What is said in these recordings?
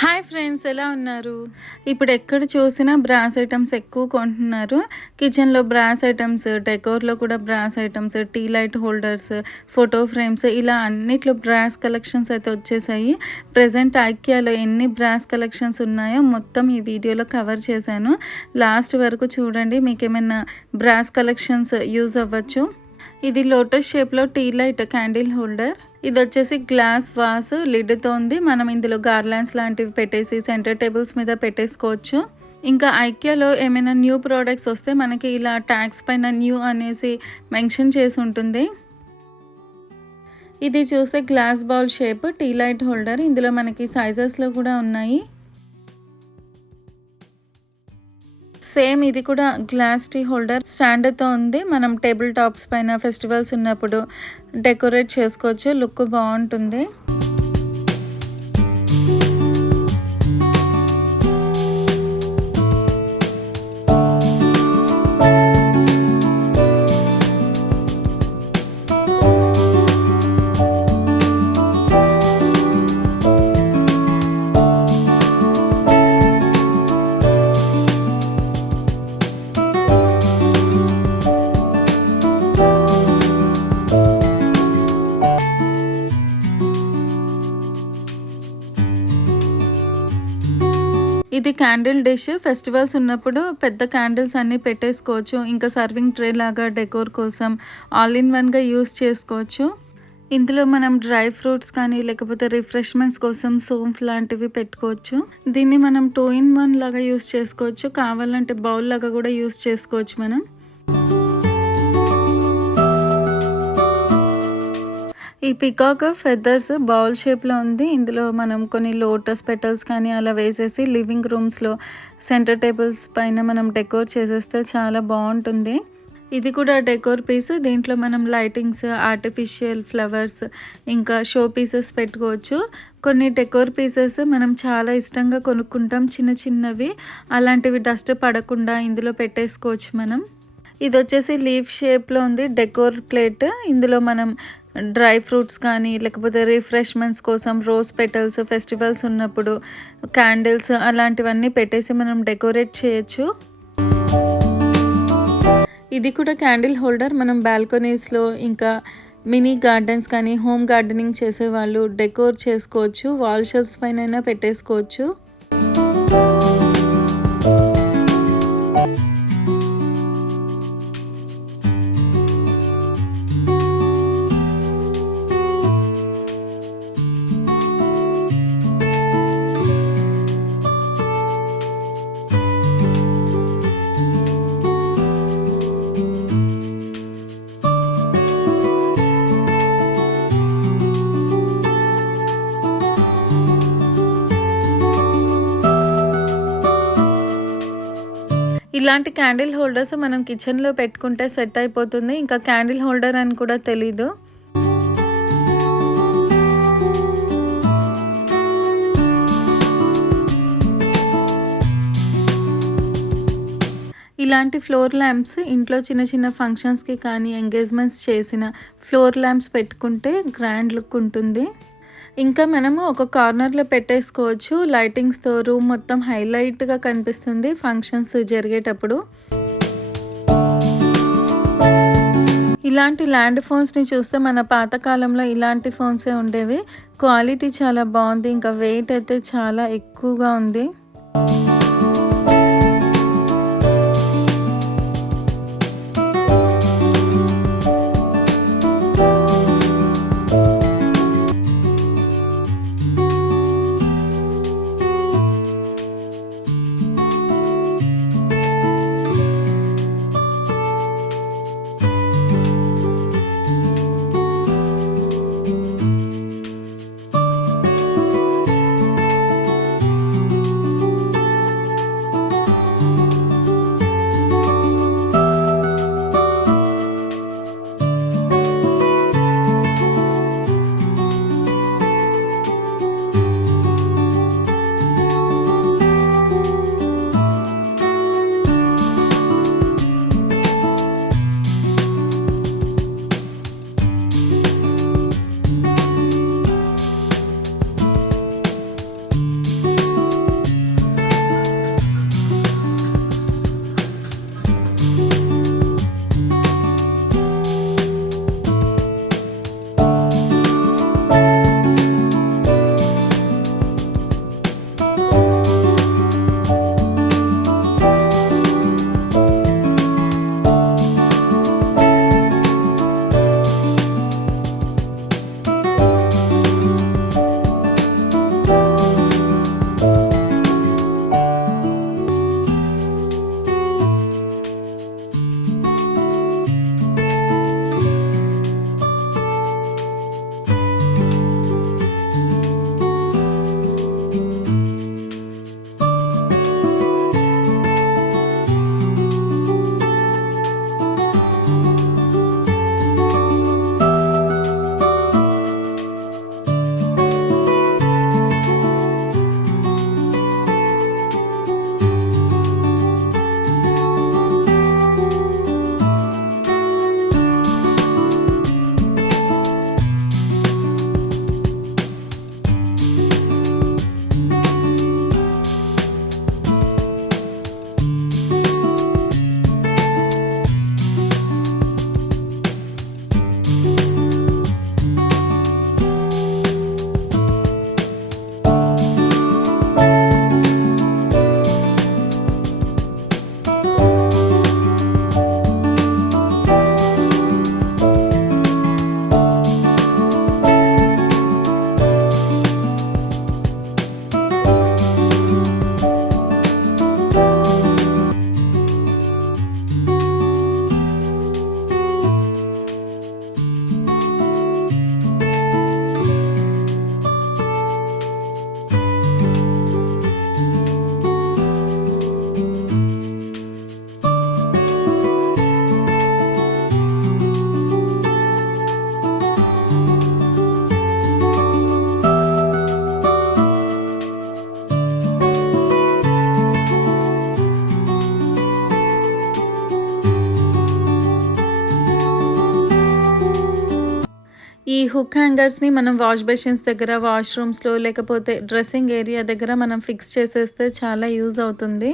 Hi friends, ఎలా ఉన్నారు? ఇప్పుడు ఎక్కడ చూసినా బ్రాస్ ఐటమ్స్ ఎక్కువ కొంటున్నారు. కిచెన్లో బ్రాస్ ఐటమ్స్, డెకోర్లో కూడా brass items, tea light holders, photo frames, ఇలా అన్నిట్లో బ్రాస్ కలెక్షన్స్ అయితే వచ్చేసాయి. ప్రజెంట్ ఐకియాలో ఎన్ని బ్రాస్ కలెక్షన్స్ ఉన్నాయో మొత్తం ఈ వీడియోలో కవర్ చేశాను. లాస్ట్ వరకు చూడండి, మీకు ఏమైనా బ్రాస్ కలెక్షన్స్ యూజ్ అవ్వచ్చు. ఇది లోటస్ షేప్లో టీ లైట్ క్యాండిల్ హోల్డర్. ఇది వచ్చేసి గ్లాస్ వాస్ లిడ్తో ఉంది. మనం ఇందులో గార్లాండ్స్ లాంటివి పెట్టేసి సెంటర్ టేబుల్స్ మీద పెట్టేసుకోవచ్చు. ఇంకా ఐకియాలో ఏమైనా న్యూ ప్రోడక్ట్స్ వస్తే మనకి ఇలా ట్యాగ్స్ పైన న్యూ అనేసి మెన్షన్ చేసి ఉంటుంది. ఇది చూస్తే glass bowl shape tea light holder. ఇందులో మనకి సైజెస్లో కూడా ఉన్నాయి. సేమ్ ఇది కూడా గ్లాస్ టీ హోల్డర్ స్టాండ్తో ఉంది. మనం టేబుల్ టాప్స్ పైన ఫెస్టివల్స్ ఉన్నప్పుడు డెకరేట్ చేసుకోవచ్చు, లుక్ బాగుంటుంది. ఇది క్యాండిల్ డిష్. ఫెస్టివల్స్ ఉన్నప్పుడు పెద్ద క్యాండిల్స్ అన్నీ పెట్టేసుకోవచ్చు. ఇంకా సర్వింగ్ ట్రే లాగా డెకోర్ కోసం ఆల్ ఇన్ వన్గా యూస్ చేసుకోవచ్చు. ఇందులో మనం డ్రై ఫ్రూట్స్ కానీ లేకపోతే రిఫ్రెష్మెంట్స్ కోసం సోంఫ్ లాంటివి పెట్టుకోవచ్చు. దీన్ని మనం 2-in-1 లాగా యూస్ చేసుకోవచ్చు. కావాలంటే బౌల్ లాగా కూడా యూస్ చేసుకోవచ్చు మనం. ఈ పికాక్ ఫెదర్స్ బౌల్ షేప్లో ఉంది. ఇందులో మనం కొన్ని లోటస్ పెటల్స్ కానీ అలా వేసేసి లివింగ్ రూమ్స్లో సెంటర్ టేబుల్స్ పైన మనం డెకోర్ చేసేస్తే చాలా బాగుంటుంది. ఇది కూడా డెకోర్ పీస్. దీంట్లో మనం లైటింగ్స్, ఆర్టిఫిషియల్ ఫ్లవర్స్, ఇంకా షో పీసెస్ పెట్టుకోవచ్చు. కొన్ని డెకోర్ పీసెస్ మనం చాలా ఇష్టంగా కొనుక్కుంటాం, చిన్న చిన్నవి. అలాంటివి డస్ట్ పడకుండా ఇందులో పెట్టేసుకోవచ్చు మనం. ఇది వచ్చేసి లీఫ్ షేప్లో ఉంది డెకోర్ ప్లేట్. ఇందులో మనం డ్రై ఫ్రూట్స్ కానీ లేకపోతే రిఫ్రెష్మెంట్స్ కోసం రోజ్ పెటల్స్, ఫెస్టివల్స్ ఉన్నప్పుడు క్యాండిల్స్ అలాంటివన్నీ పెట్టేసి మనం డెకరేట్ చేయొచ్చు. ఇది కూడా క్యాండిల్ హోల్డర్. మనం బాల్కనీస్లో ఇంకా మినీ గార్డెన్స్ కానీ హోమ్ గార్డెనింగ్ చేసేవాళ్ళు డెకోర్ చేసుకోవచ్చు. వాల్ షెల్ఫ్స్ పైన పెట్టేసుకోవచ్చు. ఇలాంటి క్యాండిల్ హోల్డర్స్ మనం కిచెన్లో పెట్టుకుంటే సెట్ అయిపోతుంది. ఇంకా క్యాండిల్ హోల్డర్ అని కూడా తెలీదు. ఇలాంటి ఫ్లోర్ ల్యాంప్స్ ఇంట్లో చిన్న చిన్న ఫంక్షన్స్కి కానీ ఎంగేజ్మెంట్స్ చేసిన ఫ్లోర్ ల్యాంప్స్ పెట్టుకుంటే గ్రాండ్ లుక్ ఉంటుంది. ఇంకా మనము ఒక కార్నర్లో పెట్టేసుకోవచ్చు. లైటింగ్స్తో రూమ్ మొత్తం హైలైట్గా కనిపిస్తుంది ఫంక్షన్స్ జరిగేటప్పుడు. ఇలాంటి ల్యాండ్ ఫోన్స్ని చూస్తే మన పాతకాలంలో ఇలాంటి ఫోన్సే ఉండేవి. క్వాలిటీ చాలా బాగుంది. ఇంకా వెయిట్ అయితే చాలా ఎక్కువగా ఉంది. హుక్ హ్యాంగర్స్ని మనం వాష్ బేసిన్స్ దగ్గర, వాష్రూమ్స్లో లేకపోతే డ్రెస్సింగ్ ఏరియా దగ్గర మనం ఫిక్స్ చేసేస్తే చాలా యూజ్ అవుతుంది.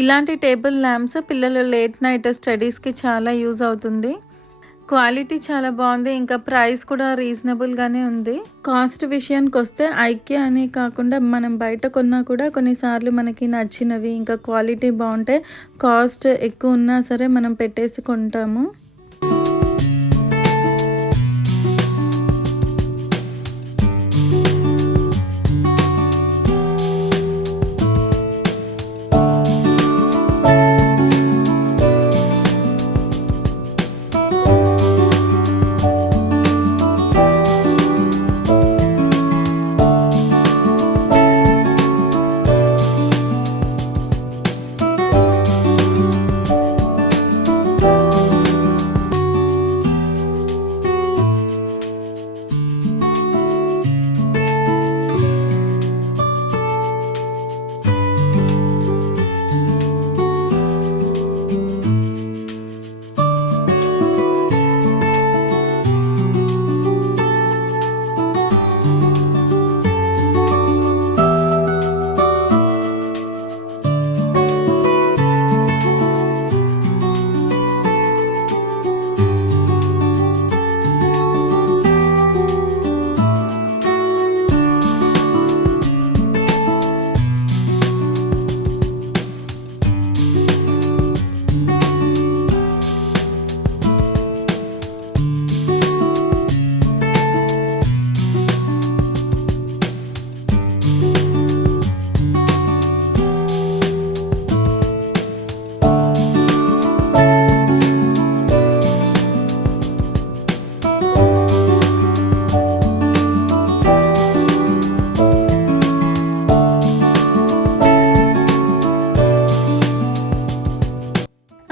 ఇలాంటి టేబుల్ ల్యాంప్స్ పిల్లలు లేట్ నైట్ స్టడీస్కి చాలా యూజ్ అవుతుంది. క్వాలిటీ చాలా బాగుంది, ఇంకా ప్రైస్ కూడా రీజనబుల్గానే ఉంది. కాస్ట్ విషయానికి వస్తే ఐకియా అని కాకుండా మనం బయట కొన్నా కూడా కొన్నిసార్లు మనకి నచ్చినవి ఇంకా క్వాలిటీ బాగుంటే కాస్ట్ ఎక్కువ ఉన్నా సరే మనం పెట్టేసి కొంటాము.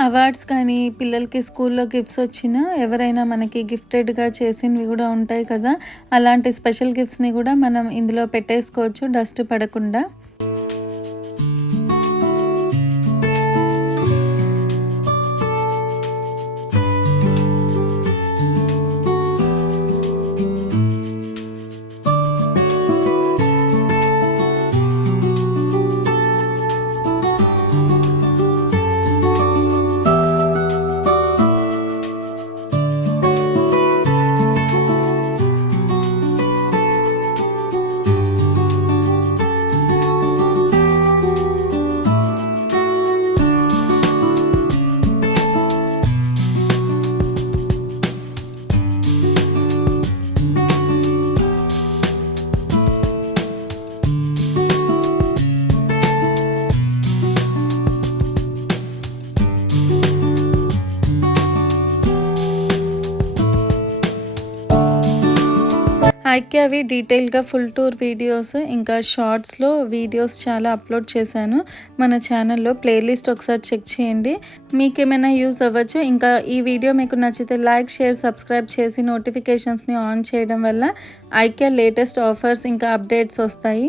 అవార్డ్స్ కానీ పిల్లలకి స్కూల్లో గిఫ్ట్స్ వచ్చినా ఎవరైనా మనకి గిఫ్టెడ్గా చేసినవి కూడా ఉంటాయి కదా, అలాంటి స్పెషల్ గిఫ్ట్స్ని కూడా మనం ఇందులో పెట్టేసుకోవచ్చు డస్ట్ పడకుండా. ఐకియావి డీటెయిల్గా ఫుల్ టూర్ వీడియోస్ ఇంకా షార్ట్స్లో వీడియోస్ చాలా అప్లోడ్ చేశాను మన ఛానల్లో. ప్లేలిస్ట్ ఒకసారి చెక్ చేయండి, మీకేమైనా యూస్ అవ్వచ్చు. ఇంకా ఈ వీడియో మీకు నచ్చితే లైక్, షేర్, సబ్స్క్రైబ్ చేసి నోటిఫికేషన్స్ని ఆన్ చేయడం వల్ల ఐకియా లేటెస్ట్ ఆఫర్స్ ఇంకా అప్డేట్స్ వస్తాయి.